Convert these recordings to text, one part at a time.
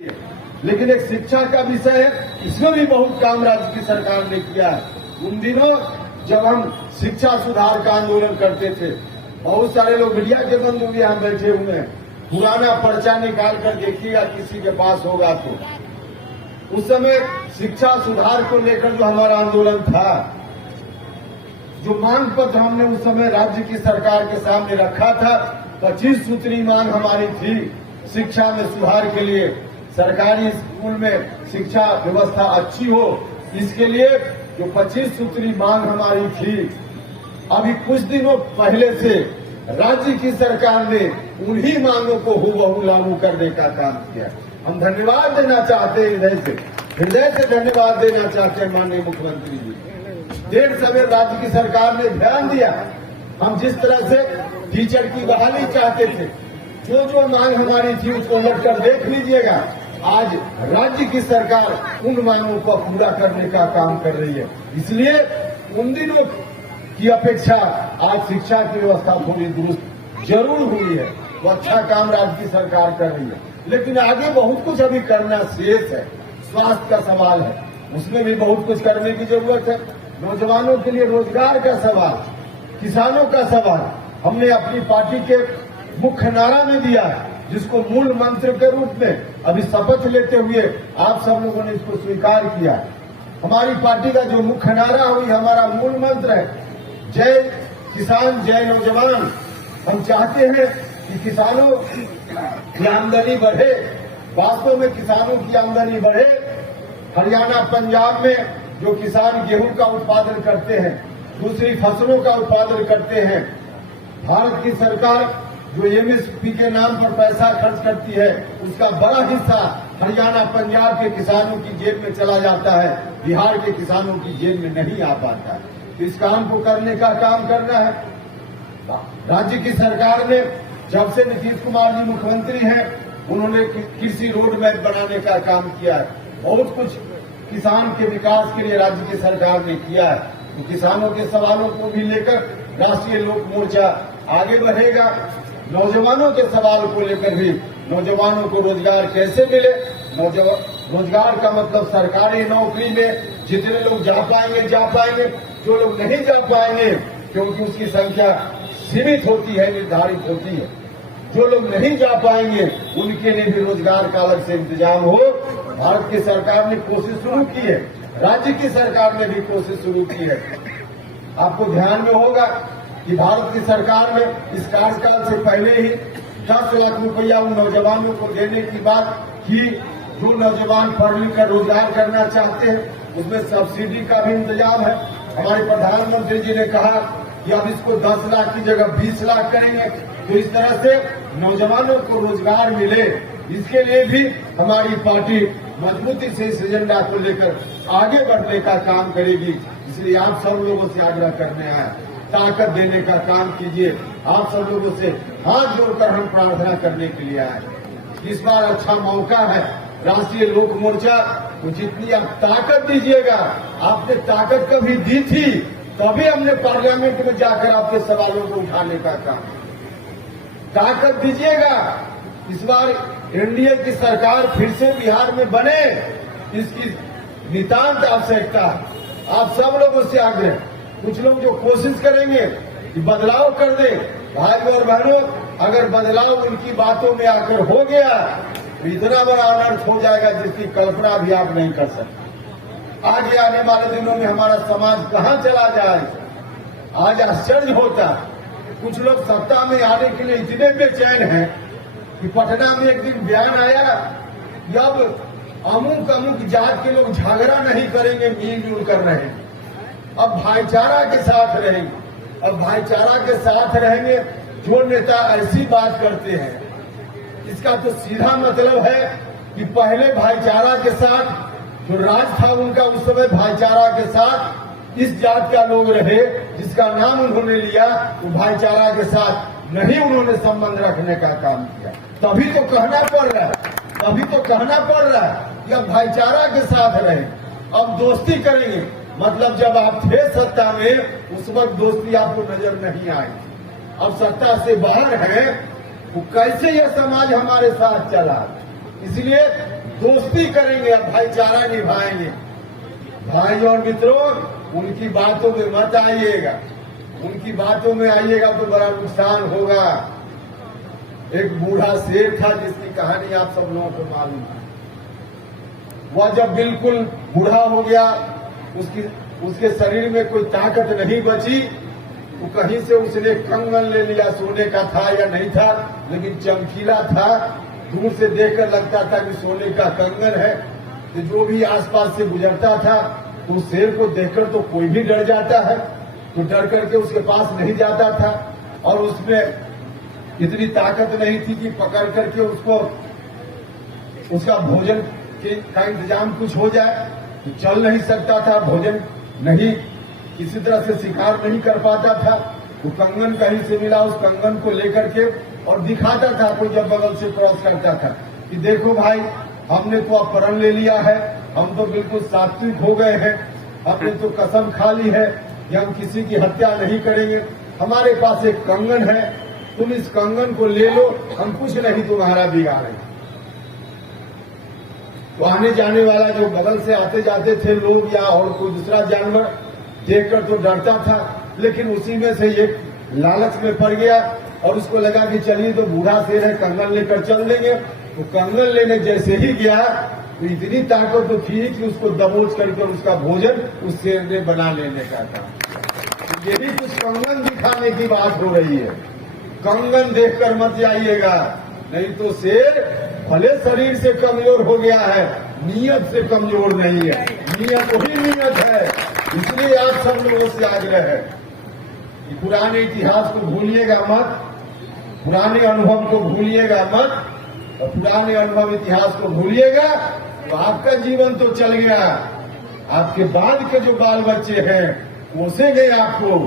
लेकिन एक शिक्षा का विषय है, इसमें भी बहुत काम राज्य की सरकार ने किया है। उन दिनों जब हम शिक्षा सुधार का आंदोलन करते थे, बहुत सारे लोग मीडिया के बंधु भी यहाँ बैठे हुए हैं, पुराना पर्चा निकाल कर देखिएगा किसी के पास होगा तो। उस समय शिक्षा सुधार को लेकर जो हमारा आंदोलन था, जो मांग पत्र हमने उस समय राज्य की सरकार के सामने रखा था, 25 सूत्री मांग हमारी थी शिक्षा में सुधार के लिए, सरकारी स्कूल में शिक्षा व्यवस्था अच्छी हो, इसके लिए जो 25 सूत्री मांग हमारी थी, अभी कुछ दिनों पहले से राज्य की सरकार ने उन्हीं मांगों को हूबहू लागू करने का काम किया। हम धन्यवाद देना चाहते हैं, हृदय से धन्यवाद देना चाहते हैं माननीय मुख्यमंत्री जी। देर सवेर राज्य की सरकार ने ध्यान दिया। हम जिस तरह से टीचर की बहाली चाहते थे, जो मांग हमारी थी उसको उलट कर देख लीजिएगा, आज राज्य की सरकार उन मांगों को पूरा करने का काम कर रही है। इसलिए उन दिनों की अपेक्षा आज शिक्षा की व्यवस्था थोड़ी दुरुस्त जरूर हुई है, वो अच्छा काम राज्य की सरकार कर रही है, लेकिन आगे बहुत कुछ अभी करना शेष है। स्वास्थ्य का सवाल है, उसमें भी बहुत कुछ करने की जरूरत है। नौजवानों के लिए रोजगार का सवाल, किसानों का सवाल हमने अपनी पार्टी के मुख्य नारा में दिया है, जिसको मूल मंत्र के रूप में अभी शपथ लेते हुए आप सब लोगों ने इसको स्वीकार किया है। हमारी पार्टी का जो मुख्य नारा हुई, हमारा मूल मंत्र है, जय किसान जय नौजवान। हम चाहते हैं कि किसानों की आमदनी बढ़े, वास्तव में किसानों की आमदनी बढ़े। हरियाणा पंजाब में जो किसान गेहूं का उत्पादन करते हैं, दूसरी फसलों का उत्पादन करते हैं, भारत की सरकार जो एमएसपी के नाम पर पैसा खर्च करती है, उसका बड़ा हिस्सा हरियाणा पंजाब के किसानों की जेब में चला जाता है, बिहार के किसानों की जेब में नहीं आ पाता है। तो इस काम को करने का काम करना है। राज्य की सरकार ने, जब से नीतीश कुमार जी मुख्यमंत्री हैं, उन्होंने कृषि रोड मैप बनाने का काम किया है। बहुत कुछ किसान के विकास के लिए राज्य की सरकार ने किया है। तो किसानों के सवालों को भी लेकर राष्ट्रीय लोक मोर्चा आगे बढ़ेगा। नौजवानों के सवाल को लेकर भी, नौजवानों को रोजगार कैसे मिले, रोजगार का मतलब सरकारी नौकरी में जितने लोग जा पाएंगे, जो लोग नहीं जा पाएंगे क्योंकि उसकी संख्या सीमित होती है, निर्धारित होती है, जो लोग नहीं जा पाएंगे उनके लिए भी रोजगार का अलग से इंतजाम हो। भारत की सरकार ने कोशिश शुरू की है, राज्य की सरकार ने भी कोशिश शुरू की है। आपको ध्यान में होगा कि भारत की सरकार ने इस कार्यकाल से पहले ही 10 लाख रुपया उन नौजवानों को देने की बात की, जो नौजवान पढ़ लिख कर रोजगार करना चाहते हैं। उसमें सब्सिडी का भी इंतजाम है। हमारे प्रधानमंत्री जी ने कहा कि अब इसको 10 लाख की जगह 20 लाख करेंगे, तो इस तरह से नौजवानों को रोजगार मिले, इसके लिए भी हमारी पार्टी मजबूती से इस एजेंडा को लेकर आगे बढ़ने का काम करेगी। इसलिए आप सब लोगों से आग्रह करने आए, ताकत देने का काम कीजिए। आप सब लोगों से हाथ जोड़कर हम प्रार्थना करने के लिए आए। इस बार अच्छा मौका है, राष्ट्रीय लोक मोर्चा को जितनी आप ताकत दीजिएगा, आपने ताकत कभी दी थी तभी हमने पार्लियामेंट में जाकर आपके सवालों को उठाने का काम, ताकत दीजिएगा। इस बार एनडीए की सरकार फिर से बिहार में बने, इसकी नितांत आवश्यकता है। आप सब लोगों से आग्रह, कुछ लोग जो कोशिश करेंगे कि बदलाव कर दे, भाई और बहनों, अगर बदलाव उनकी बातों में आकर हो गया तो इतना बड़ा अनर्थ हो जाएगा जिसकी कल्पना भी आप नहीं कर सकते। आगे आने वाले दिनों में हमारा समाज कहां चला जाए, आज आश्चर्य होता। कुछ लोग सत्ता में आने के लिए इतने बेचैन हैं कि पटना में एक दिन बयान आया कि अब अमुक जात के लोग झगड़ा नहीं करेंगे, मिलजुल कर रहेंगे, अब भाईचारा के साथ रहेंगे। अब भाईचारा के साथ रहेंगे जो नेता ऐसी बात करते हैं, इसका तो सीधा मतलब है कि पहले भाईचारा के साथ जो राज था उनका, उस समय भाईचारा के साथ इस जात का लोग रहे, जिसका नाम उन्होंने लिया, वो भाईचारा के साथ नहीं उन्होंने संबंध रखने का काम किया। तभी तो कहना पड़ रहा है कि अब भाईचारा के साथ रहे, अब दोस्ती करेंगे। मतलब जब आप थे सत्ता में, उस वक्त दोस्ती आपको नजर नहीं आई। अब सत्ता से बाहर है, वो कैसे यह समाज हमारे साथ चला। इसलिए दोस्ती करेंगे, अब भाईचारा निभाएंगे। भाई और मित्रों, उनकी बातों में मत आइएगा, उनकी बातों में आइएगा तो बड़ा नुकसान होगा। एक बूढ़ा शेर था जिसकी कहानी आप सब लोगों को मालूम है। वह जब बिल्कुल बूढ़ा हो गया, उसके शरीर में कोई ताकत नहीं बची, तो कहीं से उसने कंगन ले लिया। सोने का था या नहीं था, लेकिन चमकीला था, दूर से देखकर लगता था कि सोने का कंगन है। तो जो भी आसपास से गुजरता था तो उस शेर को देखकर तो कोई भी डर जाता है, तो डर करके उसके पास नहीं जाता था। और उसमें इतनी ताकत नहीं थी कि पकड़ करके उसको उसका भोजन का इंतजाम कुछ हो जाए, तो चल नहीं सकता था, भोजन नहीं, किसी तरह से शिकार नहीं कर पाता था। तो कंगन कहीं से मिला, उस कंगन को लेकर के और दिखाता था कोई जब बगल से क्रॉस करता था कि देखो भाई, हमने तो अब प्रण ले लिया है, हम तो बिल्कुल सात्विक हो गए हैं, हमने तो कसम खा ली है कि हम किसी की हत्या नहीं करेंगे। हमारे पास एक कंगन है, तुम इस कंगन को ले लो, हम कुछ नहीं तुम्हारा बिगाड़ेंगे। तो आने जाने वाला जो बगल से आते जाते थे लोग या और कोई दूसरा जानवर देखकर तो डरता था, लेकिन उसी में से एक लालच में पड़ गया और उसको लगा कि चलिए तो बूढ़ा शेर है, कंगन लेकर चल देंगे। तो कंगन लेने जैसे ही गया तो इतनी ताकत तो थी कि उसको दबोच करके उसका भोजन उस शेर ने बना लेने का था। तो यही कुछ कंगन दिखाने की बात हो रही है। कंगन देखकर मत जाइएगा, नहीं तो शेर भले शरीर से कमजोर हो गया है, नीयत से कमजोर नहीं है। नीयत वही नीयत है। इसलिए आप सब लोगों से आग्रह है कि पुराने इतिहास को भूलिएगा मत, पुराने अनुभव को भूलिएगा मत, और पुराने अनुभव इतिहास को भूलिएगा तो आपका जीवन तो चल गया, आपके बाद के जो बाल बच्चे हैं कोसेंगे आपको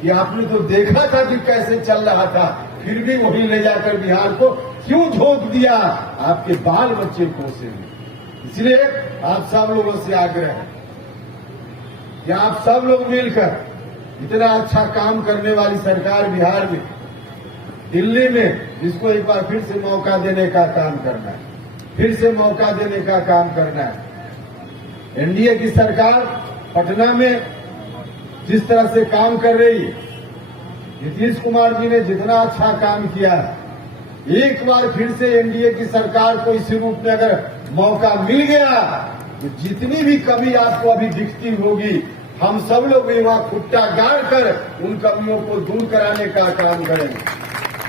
कि आपने तो देखा था कि कैसे चल रहा था, फिर भी वही ले जाकर बिहार को क्यों झोंक दिया, आपके बाल बच्चे कोसेंगे। इसलिए आप सब लोगों से आग्रह है कि आप सब लोग मिलकर इतना अच्छा काम करने वाली सरकार बिहार में, दिल्ली में, जिसको एक बार फिर से मौका देने का काम करना है, फिर से मौका देने का काम करना है। एनडीए की सरकार पटना में जिस तरह से काम कर रही है, नीतीश कुमार जी ने जितना अच्छा काम किया है, एक बार फिर से एनडीए की सरकार को इस रूप में अगर मौका मिल गया तो जितनी भी कमी आपको अभी दिखती होगी, हम सब लोग भी वहां खुट्टा गाड़ कर उन कमियों को दूर कराने का काम करेंगे,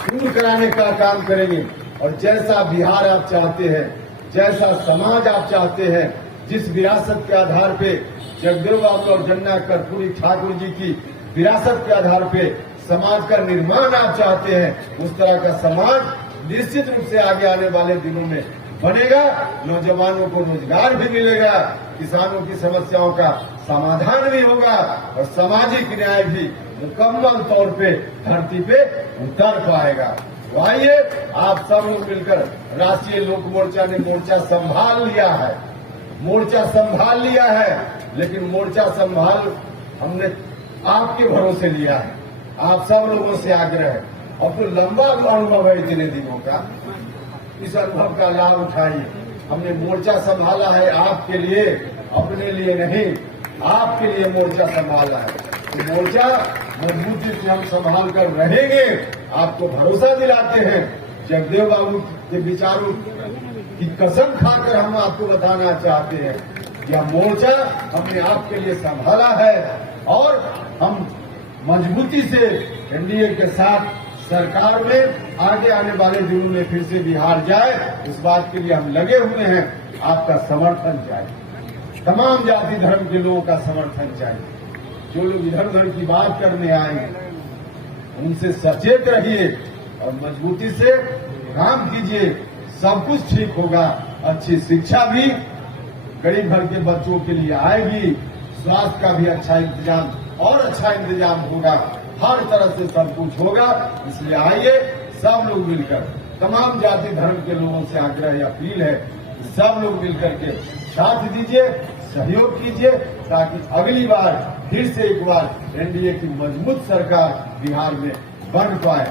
दूर कराने का काम करेंगे। और जैसा बिहार आप चाहते हैं, जैसा समाज आप चाहते हैं, जिस विरासत के आधार पे जगदेव बाबू और जन्ना कर्पूरी ठाकुर जी की विरासत के आधार पे समाज का निर्माण आप चाहते हैं, उस तरह का समाज निश्चित रूप से आगे आने वाले दिनों में बनेगा। नौजवानों को रोजगार भी मिलेगा, किसानों की समस्याओं का समाधान भी होगा और सामाजिक न्याय भी मुकम्मल तौर पे धरती पे उतर पाएगा। तो आइए आप सब लोग मिलकर, राष्ट्रीय लोक मोर्चा ने मोर्चा संभाल लिया है, मोर्चा संभाल लिया है, लेकिन मोर्चा संभाल हमने आपके भरोसे लिया है। आप सब लोगों से आग्रह है, और तो लंबा अनुभव है इतने दिनों का, इस अनुभव का लाभ उठाइए। हमने मोर्चा संभाला है आपके लिए, अपने लिए नहीं, आपके लिए मोर्चा संभाला है। तो मोर्चा मजबूती से हम संभाल कर रहेंगे। आपको भरोसा दिलाते हैं, जगदेव बाबू के विचारों की कसम खाकर हम आपको बताना चाहते हैं, यह मोर्चा हमने आपके लिए संभाला है और हम मजबूती से एनडीए के साथ सरकार में आगे आने वाले दिनों में फिर से बिहार जाए, इस बात के लिए हम लगे हुए हैं। आपका समर्थन चाहिए, तमाम जाति धर्म के लोगों का समर्थन चाहिए। जो लोग इधर उधर की बात करने आएंगे उनसे सचेत रहिए और मजबूती से काम कीजिए, सब कुछ ठीक होगा। अच्छी शिक्षा भी गरीब घर के बच्चों के लिए आएगी, स्वास्थ्य का भी अच्छा इंतजाम और अच्छा इंतजाम होगा, हर तरह से सब कुछ होगा। इसलिए आइए सब लोग मिलकर, तमाम जाति धर्म के लोगों से आग्रह या अपील है, सब लोग मिलकर के साथ दीजिए, सहयोग कीजिए, ताकि अगली बार फिर से एक बार एनडीए की मजबूत सरकार बिहार में बन पाए।